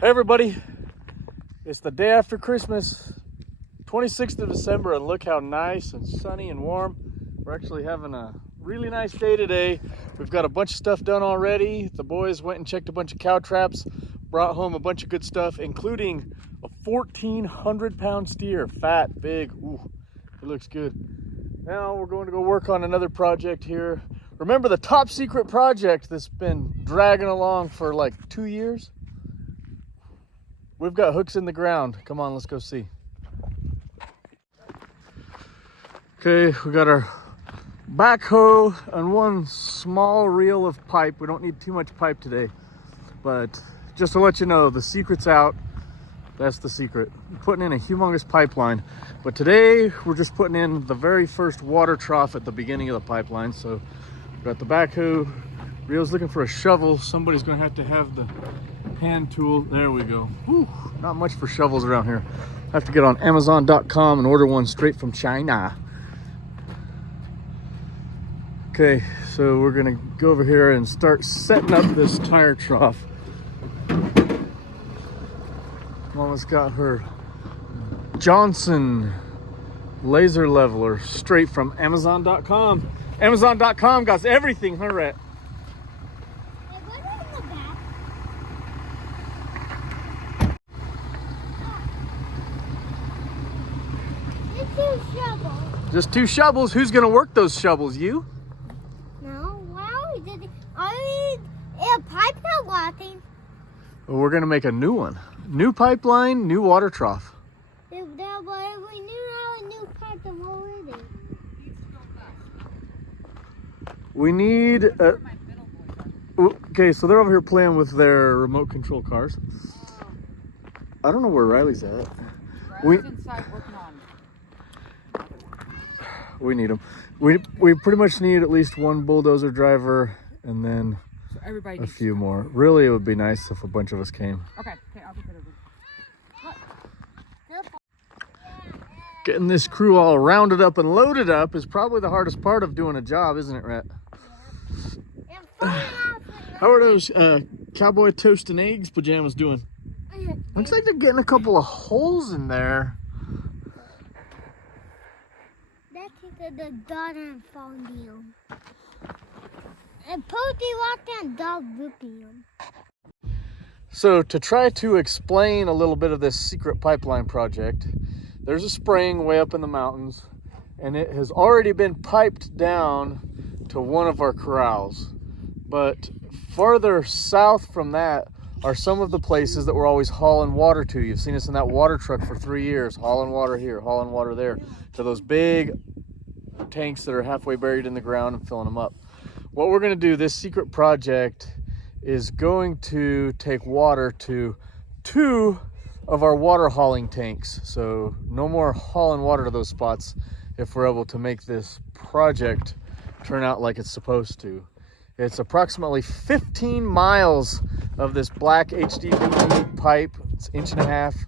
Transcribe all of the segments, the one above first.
Hey everybody, it's the day after Christmas, 26th of December, and look how nice and sunny and warm. We're actually having a really nice day today. We've got a bunch of stuff done already. The boys went and checked a bunch of cow traps, brought home a bunch of good stuff, including a 1,400-pound steer, fat, big. Ooh, it looks good. Now we're going to go work on another project here. Remember the top secret project that's been dragging along for like 2 years? We've got hooks in the ground. Come on, let's go see. Okay, we got our backhoe and one small reel of pipe. We don't need too much pipe today, but just to let you know, the secret's out. That's the secret. We're putting in a humongous pipeline, but today we're just putting in the very first water trough at the beginning of the pipeline. So we've got the backhoe. Reel's looking for a shovel. Somebody's gonna have to have the hand tool. There we go. Whew, not much for shovels around here. I have to get on Amazon.com and order one straight from China. Okay, so we're gonna go over here and start setting up this tire trough. Mama's got her Johnson laser leveler straight from Amazon.com. Amazon.com got everything, huh, Rhett? Just 2 shovels. Who's gonna work those shovels? You? No. Wow, I need a pipe not working. Well, we're gonna make a new one. New pipeline, new water trough. If we knew how a new pipe already. We need a... Okay, so they're over here playing with their remote control cars. I don't know where Riley's at. Riley's inside working on. We need them. We pretty much need at least one bulldozer driver and then a few more. Really, it would be nice if a bunch of us came. Okay, I'll be better. Careful. Getting this crew all rounded up and loaded up is probably the hardest part of doing a job, isn't it, Rhett? How are those cowboy toast and eggs pajamas doing? Looks like they're getting a couple of holes in there. The daughter and found him. And Pokey walked and dog whipping him. So to try to explain a little bit of this secret pipeline project, there's a spring way up in the mountains, and it has already been piped down to one of our corrals. But farther south from that are some of the places that we're always hauling water to. You've seen us in that water truck for 3 years, hauling water here, hauling water there, to those big tanks that are halfway buried in the ground and filling them up. What we're going to do, this secret project is going to take water to 2 of our water hauling tanks. So no more hauling water to those spots if we're able to make this project turn out like it's supposed to. It's approximately 15 miles of this black HDPE pipe. It's 1.5 inches.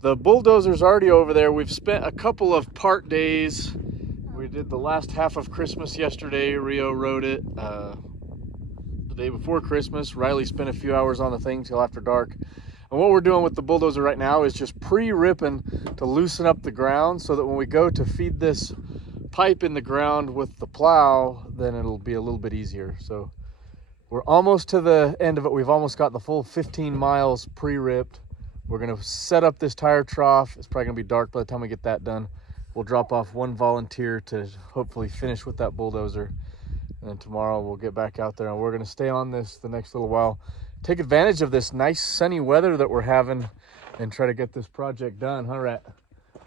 The bulldozer's already over there. We've spent a couple of part days. We did the last half of Christmas yesterday. Rio rode it the day before Christmas. Riley spent a few hours on the thing till after dark. And what we're doing with the bulldozer right now is just pre-ripping to loosen up the ground so that when we go to feed this pipe in the ground with the plow, then it'll be a little bit easier. So we're almost to the end of it. We've almost got the full 15 miles pre-ripped. We're gonna set up this tire trough. It's probably gonna be dark by the time we get that done. We'll drop off one volunteer to hopefully finish with that bulldozer. And then tomorrow we'll get back out there and we're gonna stay on this the next little while. Take advantage of this nice sunny weather that we're having and try to get this project done, huh, Rat?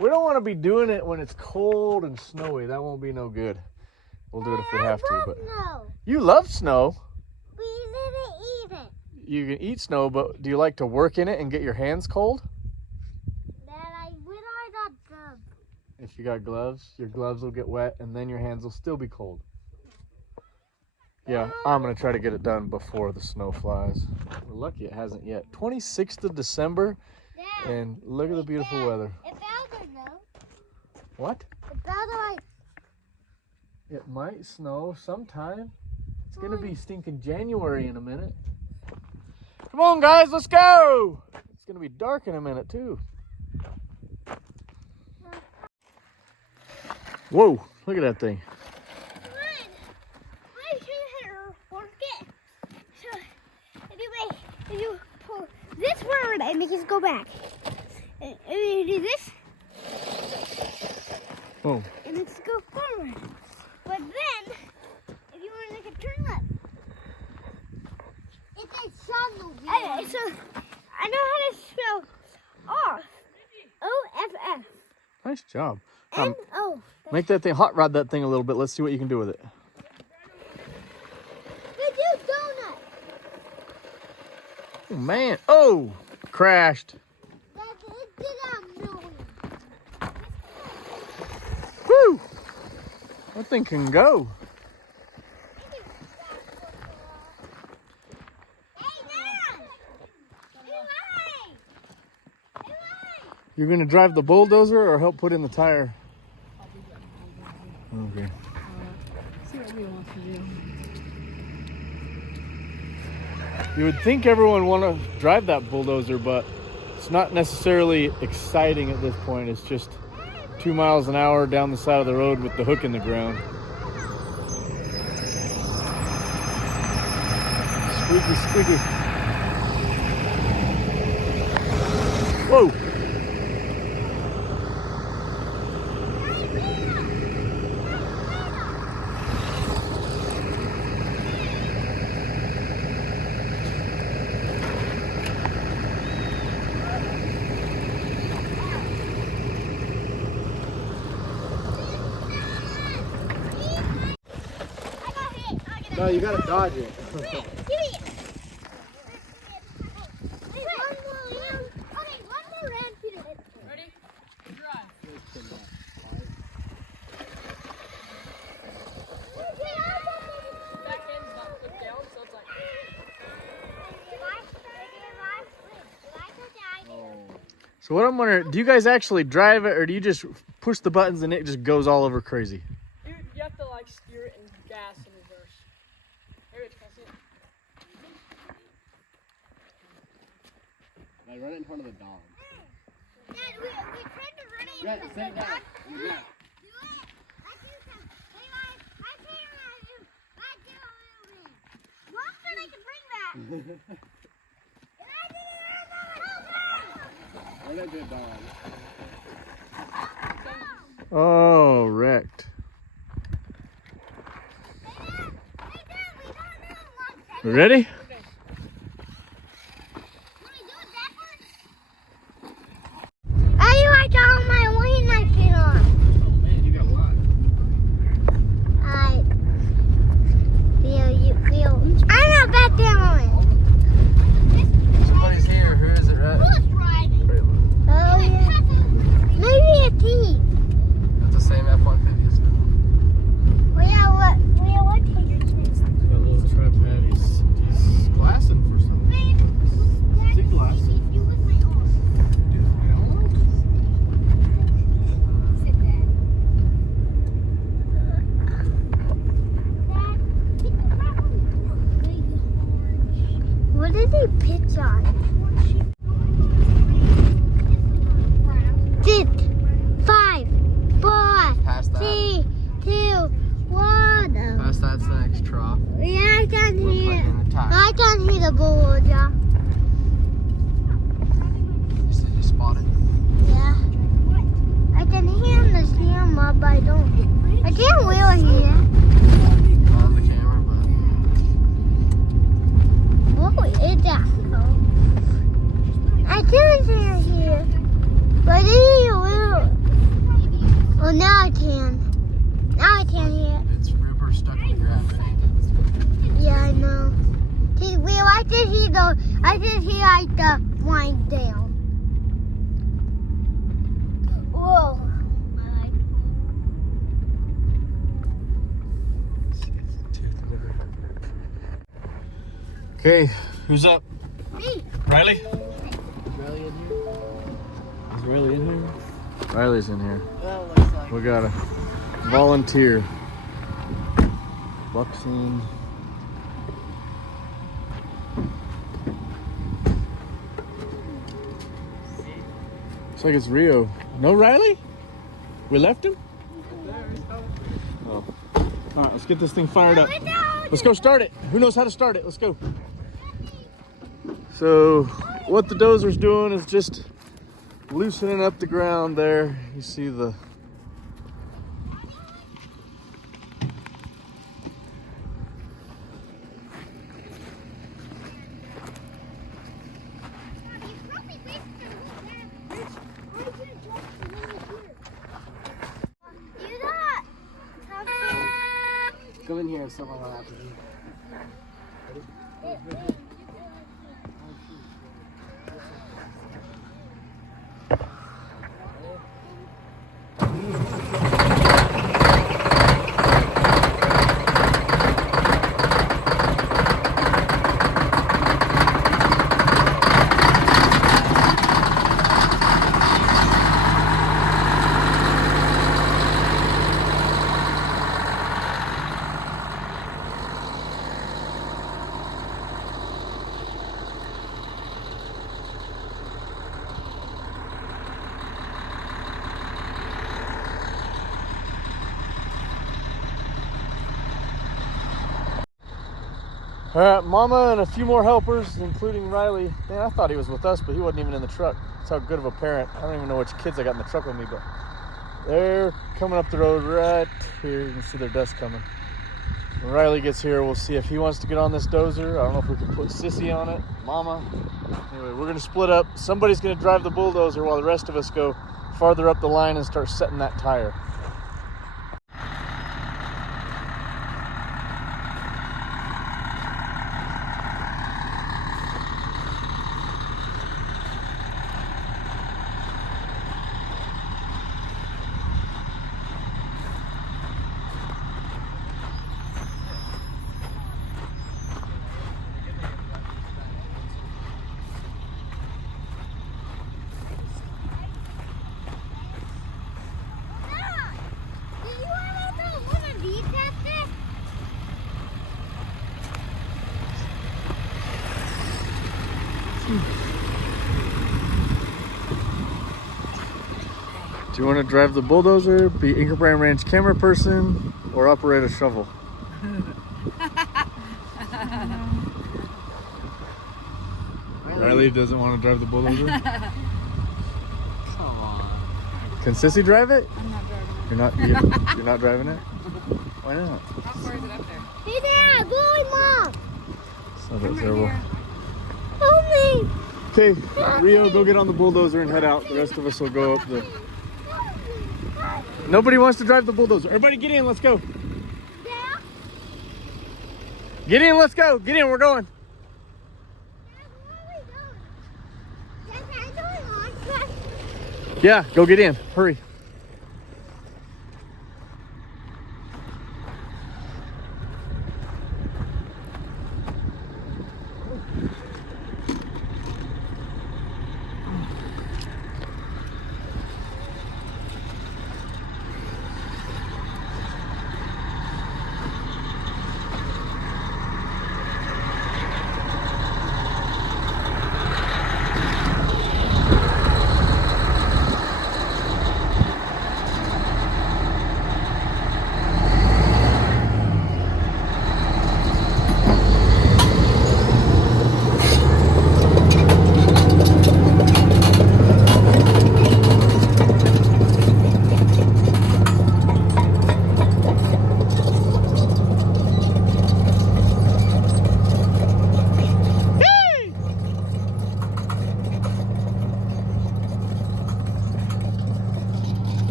We don't wanna be doing it when it's cold and snowy. That won't be no good. We'll do it if we have to, but snow. You love snow. We didn't eat it. You can eat snow, but do you like to work in it and get your hands cold? If you got gloves, your gloves will get wet and then your hands will still be cold. Yeah, I'm gonna try to get it done before the snow flies. We're lucky it hasn't yet. 26th of December, and look at the beautiful weather. What? It might snow sometime. It's gonna be stinking January in a minute. Come on guys, let's go! gonna be dark in a minute too. Whoa, look at that thing. If you pull this forward and it just go back. And you do this. Whoa. And let's go forward. But then, if you want to make a turn left. It's a shuttle. Okay, so I know how to spell off. O-F-F. Nice job. N-O. Make that thing, hot rod that thing a little bit. Let's see what you can do with it. They do donut. Oh, man. Oh, crashed. It did a million. Woo! That thing can go. You're gonna drive the bulldozer or help put in the tire? Okay. See what he wants to do. You would think everyone want to drive that bulldozer, but it's not necessarily exciting at this point. It's just 2 miles an hour down the side of the road with the hook in the ground. Squeaky, squeaky. Whoa! No, you gotta dodge it. Ready? Drive. Back end's not flipped down, so it's like. So what I'm wondering, do you guys actually drive it or do you just push the buttons and it just goes all over crazy? You have to like steer it and gas in reverse. Hey Rich, can I see it? I run it in front of the dog. Dad, we tried to run it Yeah, into sit the down. dog. Yeah. Run into the dog. Oh, wrecked. Ready? I got my wing I put on. Oh man, you got a lot. I feel. I'm not back down. Somebody's here. Who is it, right? Who's driving? Oh yeah. Maybe a team. That's the same F-150 as We are what team? that little trap pad. He's glassing for something. Is he glassing? What did he pitch on? 6, 5, 4, Past that. 3, 2, 1. Past that's the next trough. Yeah, I can We'll put hear. in the tire. I can hear the bulldozer. Did you spot it? Yeah. I can hear the camera, but I don't. I can't really hear. On the camera, What is that? I can't hear. But he will. Oh, now I can. Now I can hear. but it's rubber stuck in the ground. Right? Yeah, I know. I just hear like the wind down. Whoa. Okay, who's up? Me. Riley? Riley in here? Is Riley in here? Riley's in here. Well, looks like. We got a volunteer. Buxing. like it's Rio. No Riley? We left him? Oh. All right, let's get this thing fired up. Let's go start it. Who knows how to start it? Let's go. So what the dozer's doing is just loosening up the ground there. You see the Come in here if someone will happen. all right, Mama and a few more helpers, including Riley. Man, I thought he was with us, but he wasn't even in the truck. That's how good of a parent. I don't even know which kids I got in the truck with me, but they're coming up the road right here. You can see their dust coming. When Riley gets here, we'll see if he wants to get on this dozer. I don't know if we can put Sissy on it, Mama. Anyway, we're gonna split up. Somebody's gonna drive the bulldozer while the rest of us go farther up the line and start setting that tire. Do you want to drive the bulldozer, be Ingerbrand Ranch camera person, or operate a shovel? Riley doesn't want to drive the bulldozer? Come on. Can Sissy drive it? I'm not driving it. You're not driving it? Why not? How far is it up there? Hey there, Billy Mom. It's not that terrible. Help me. Okay, Rio, go get on the bulldozer and head out. The rest of us will go up the... Nobody wants to drive the bulldozer. Everybody get in, let's go. Yeah. Get in, let's go. Get in, we're going. Yeah, go get in. Hurry.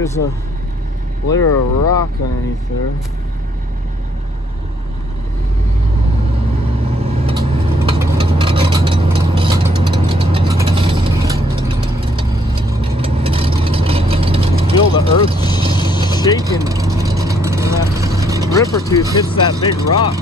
There's a layer of rock underneath there. Feel the earth shaking when that ripper tooth hits that big rock.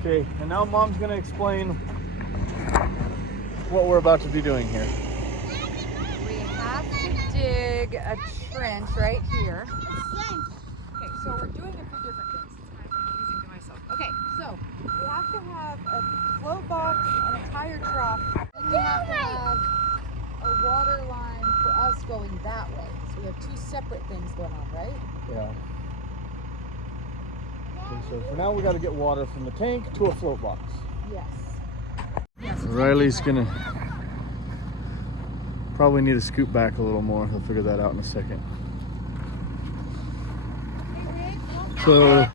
Okay, and now Mom's gonna explain what we're about to be doing here. We have to dig a trench right here. Okay, so we're doing a few different things. It's kind of confusing to myself. Okay, so we have to have a float box and a tire trough. And we have to have a water line for us going that way. So we have two separate things going on, right? Yeah. Okay, so for now we got to get water from the tank to a float box. Yes. Riley's gonna probably need to scoot back a little more. He'll figure that out in a second. So,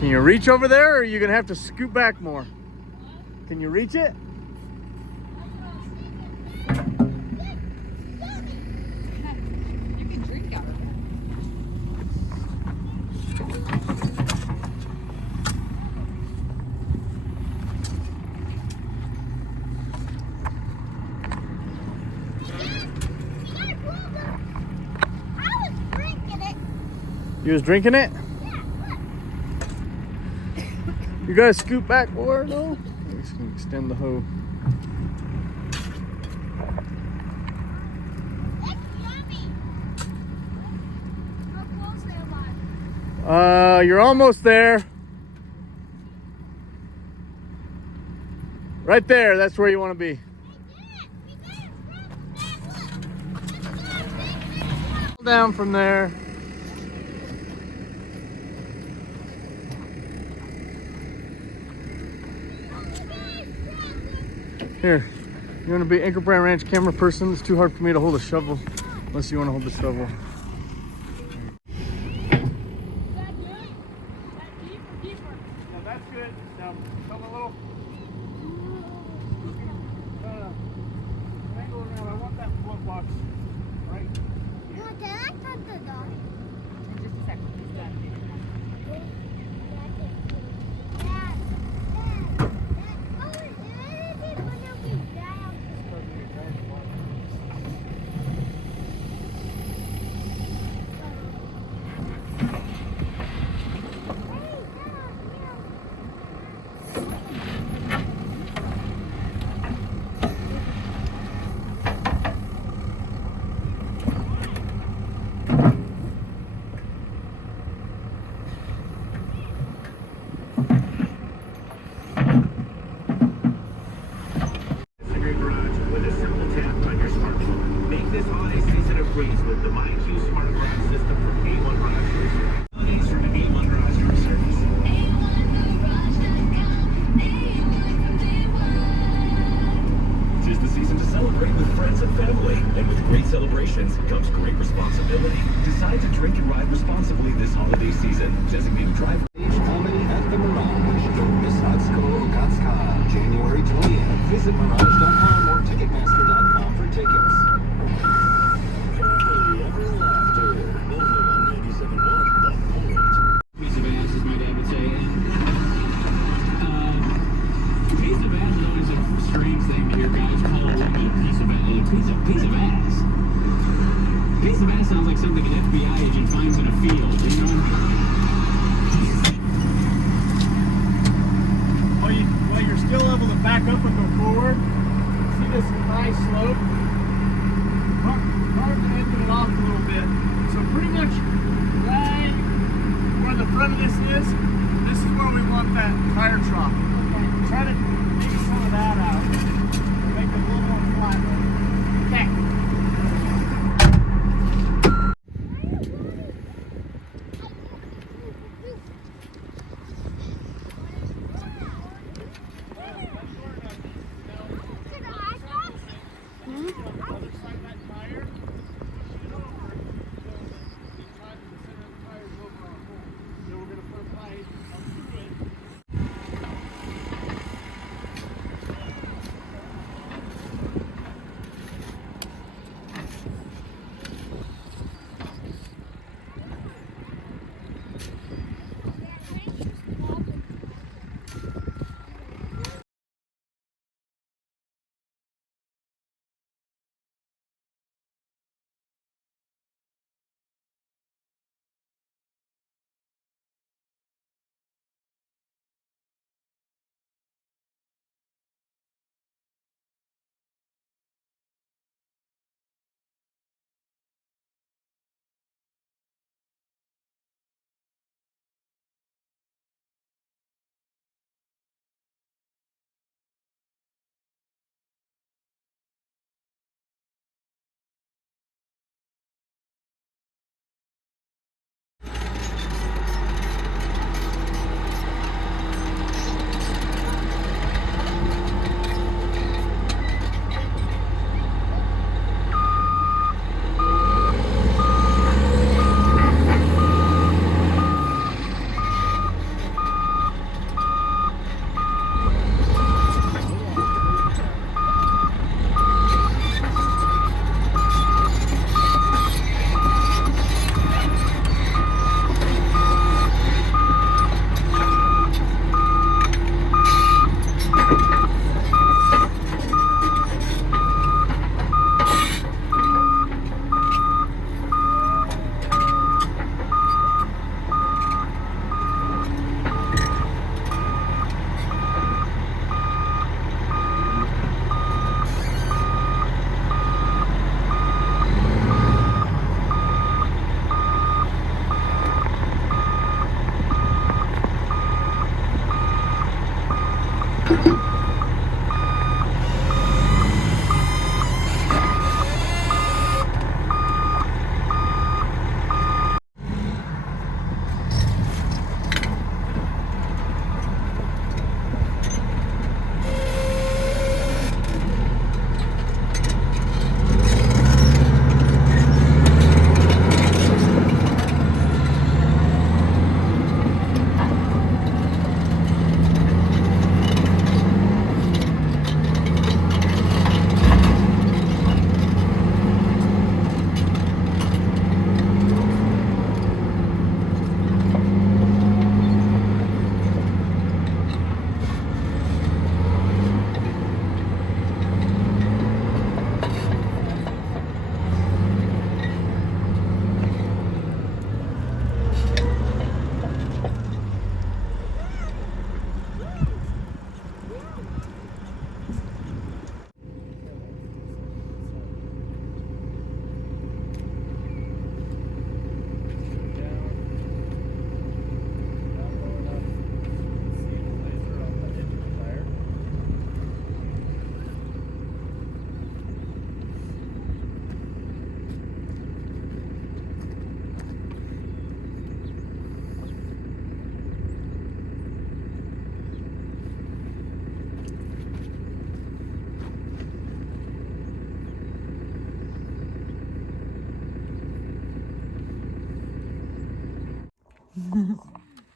can you reach over there, or are you gonna have to scoot back more? Can you reach it? You can drink out of it. You was drinking it? You guys scoot back more, no? I'm just gonna extend the hoe. You're almost there. Right there, that's where you want to be. Down from there. Here, you want to be Anchor Brand Ranch camera person? It's too hard for me to hold a shovel unless you want to hold the shovel. No, that's good. Now, come a little. Angle around. I want that float box right here. Can I cut the dog? In just a second. With the MyQ Smart Garage system from A1 Garage. Holidays from A1 Garage Door Service. Tis the season to celebrate with friends and family. And with great celebrations comes great responsibility. Decide to drink and ride responsibly this holiday season. Designated driver. Comedy at the Mirage during Miss Hotsko Okatska, January 20th. Visit Mirage.com or Ticketmaster.com for tickets. Piece of ass, as my dad would say. Piece of ass is always a strange thing to hear guys call a woman a piece of ass. Piece of ass. Piece of ass sounds like something an FBI agent finds in a field, you know? nice slope. Carved and ended it off a little bit. So pretty much right where the front of this is where we want that tire trough. Okay. Try to take some of that out. Make it a little more flat. Okay.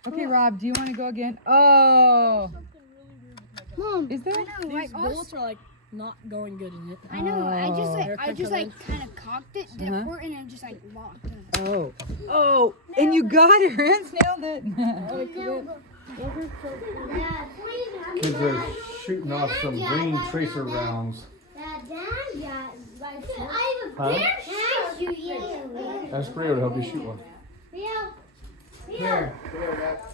Okay, Rob, do you want to go again? Oh, Mom, is there? These bolts are like not going good in it. I know. I just They're kind of cocked it, did a port, and then just like locked it. Oh, and you got it, Rance nailed it. Kids are shooting off some green tracer rounds. Huh? Ask Rio to help you shoot one. Rio. Here, that